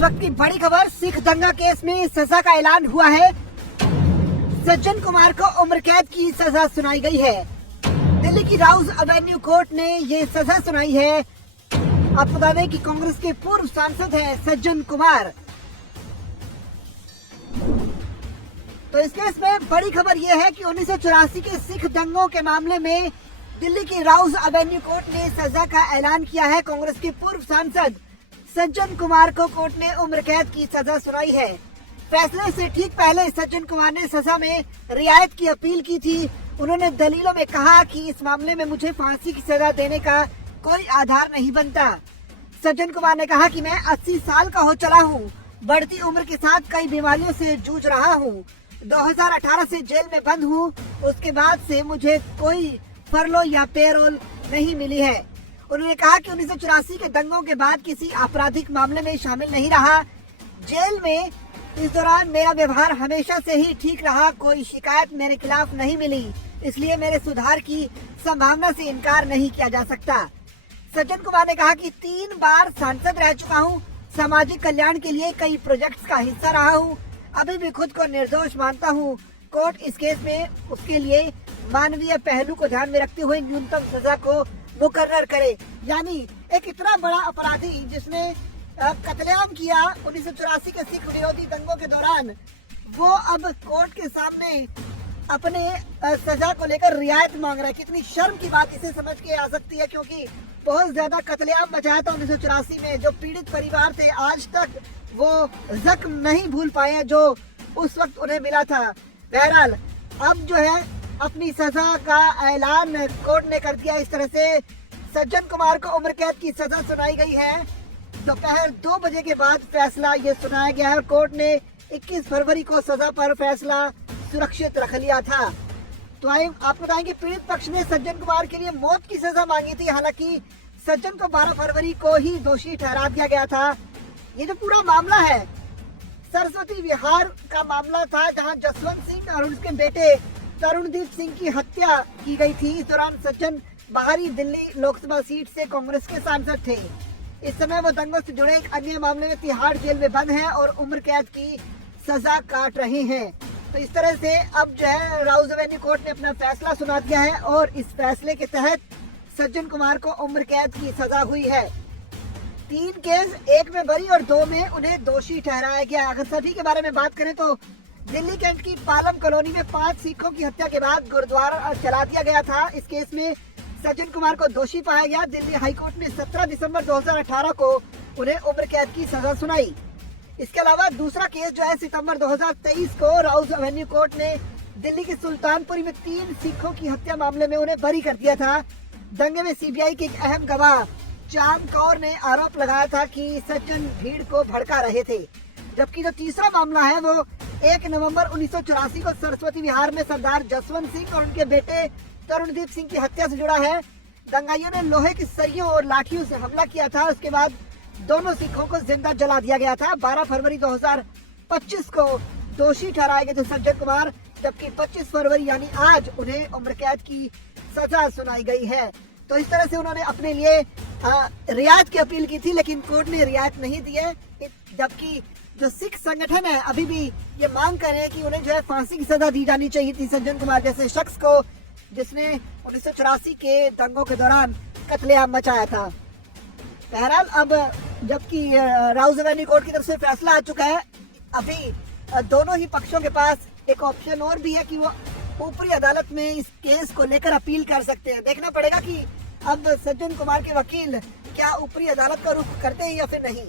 इस वक्त की बड़ी खबर, सिख दंगा केस में सजा का ऐलान हुआ है। सज्जन कुमार को उम्र कैद की सजा सुनाई गई है। दिल्ली की राउज एवेन्यू कोर्ट ने ये सजा सुनाई है। आपको बता दें कि कांग्रेस के पूर्व सांसद हैं सज्जन कुमार। तो इस केस में बड़ी खबर यह है कि 1984 के सिख दंगों के मामले में दिल्ली की राउज एवेन्यू कोर्ट ने सजा का ऐलान किया है। कांग्रेस के पूर्व सांसद सज्जन कुमार को कोर्ट ने उम्र कैद की सजा सुनाई है। फैसले से ठीक पहले सज्जन कुमार ने सजा में रियायत की अपील की थी। उन्होंने दलीलों में कहा कि इस मामले में मुझे फांसी की सजा देने का कोई आधार नहीं बनता। सज्जन कुमार ने कहा कि मैं 80 साल का हो चला हूँ, बढ़ती उम्र के साथ कई बीमारियों से जूझ रहा हूँ, 2018 से जेल में बंद हूँ। उसके बाद से मुझे कोई फरलो या पेरोल नहीं मिली है। उन्होंने कहा कि 1984 के दंगों के बाद किसी आपराधिक मामले में शामिल नहीं रहा। जेल में इस दौरान मेरा व्यवहार हमेशा से ही ठीक रहा, कोई शिकायत मेरे खिलाफ नहीं मिली, इसलिए मेरे सुधार की संभावना से इनकार नहीं किया जा सकता। सज्जन कुमार ने कहा कि 3 बार सांसद रह चुका हूँ, सामाजिक कल्याण के लिए कई प्रोजेक्ट्स का हिस्सा रहा हूँ, अभी भी खुद को निर्दोष मानता हूँ। कोर्ट इस केस में उसके लिए मानवीय पहलू को ध्यान में रखते हुए न्यूनतम सजा को मुकर्रर करे। यानी एक इतना बड़ा अपराधी जिसने कत्लेआम किया 1984 के सिख विरोधी दंगों के दौरान, वो अब कोर्ट के सामने अपने सजा को लेकर रियायत मांग रहा है। कितनी शर्म की बात इसे समझ के आ सकती है, क्योंकि बहुत ज्यादा कत्लेआम मचाया था 1984 में। जो पीड़ित परिवार थे आज तक वो जख्म नहीं भूल पाए जो उस वक्त उन्हें मिला था। बहरहाल अब जो है अपनी सजा का ऐलान कोर्ट ने कर दिया। इस तरह से सज्जन कुमार को उम्र कैद की सजा सुनाई गई है। दोपहर 2 बजे के बाद फैसला ये सुनाया गया है। कोर्ट ने 21 फरवरी को सजा पर फैसला सुरक्षित रख लिया था। तो आपको बताएंगे पीड़ित पक्ष ने सज्जन कुमार के लिए मौत की सजा मांगी थी। हालांकि सज्जन को 12 फरवरी को ही दोषी ठहरा दिया गया था। ये जो पूरा मामला है सरस्वती विहार का मामला था, जहां जसवंत सिंह और उसके बेटे तरुणदीप सिंह की हत्या की गई थी। इस दौरान सज्जन बाहरी दिल्ली लोकसभा सीट से कांग्रेस के सांसद थे। इस समय वो दंगों से जुड़े एक अन्य मामले में तिहाड़ जेल में बंद हैं और उम्र कैद की सजा काट रहे हैं। तो इस तरह से अब जो है राउज एवेन्यू कोर्ट ने अपना फैसला सुना दिया है और इस फैसले के तहत सज्जन कुमार को उम्र कैद की सजा हुई है। 3 केस, 1 में बरी और 2 में उन्हें दोषी ठहराया गया। अगर सभी के बारे में बात करें तो दिल्ली कैंट की पालम कॉलोनी में 5 सिखों की हत्या के बाद गुरुद्वारा चला दिया गया था। इस केस में सज्जन कुमार को दोषी पाया गया। दिल्ली हाईकोर्ट ने 17 दिसंबर 2018 को उन्हें उम्र कैद की सजा सुनाई। इसके अलावा दूसरा केस जो है सितंबर 2023 को राउज एवेन्यू कोर्ट ने दिल्ली के सुल्तानपुरी में 3 सिखों की हत्या मामले में उन्हें बरी कर दिया था। दंगे में सीबीआई के एक अहम गवाह चांद कौर ने आरोप लगाया था कि सज्जन भीड़ को भड़का रहे थे। जबकि जो तीसरा मामला है वो 1 नवंबर 1984 को सरस्वती विहार में सरदार जसवंत सिंह और उनके बेटे तरुणदीप सिंह की हत्या से जुड़ा है। दंगाइयों ने लोहे की सरियों और लाठियों से हमला किया था। उसके बाद दोनों सिखों को जिंदा जला दिया गया था। 12 फरवरी 2025 को दोषी ठहराए गए थे सज्जन कुमार, जबकि 25 फरवरी यानी आज उन्हें उम्र कैद की सजा सुनाई गई है। तो इस तरह से उन्होंने अपने लिए रियायत की अपील की थी, लेकिन कोर्ट ने रियायत नहीं दी है। जबकि जो सिख संगठन है अभी भी ये मांग कर रहे हैं कि उन्हें जो है फांसी की सजा दी जानी चाहिए थी सज्जन कुमार जैसे शख्स को, जिसने 1984 के दंगों के दौरान कत्लेआम मचाया था। बहरहाल अब जबकि राउज एवेन्यू कोर्ट की तरफ से फैसला आ चुका है, अभी दोनों ही पक्षों के पास एक ऑप्शन और भी है कि वो ऊपरी अदालत में इस केस को लेकर अपील कर सकते हैं। देखना पड़ेगा कि अब सज्जन कुमार के वकील क्या ऊपरी अदालत का रुख करते हैं या फिर नहीं।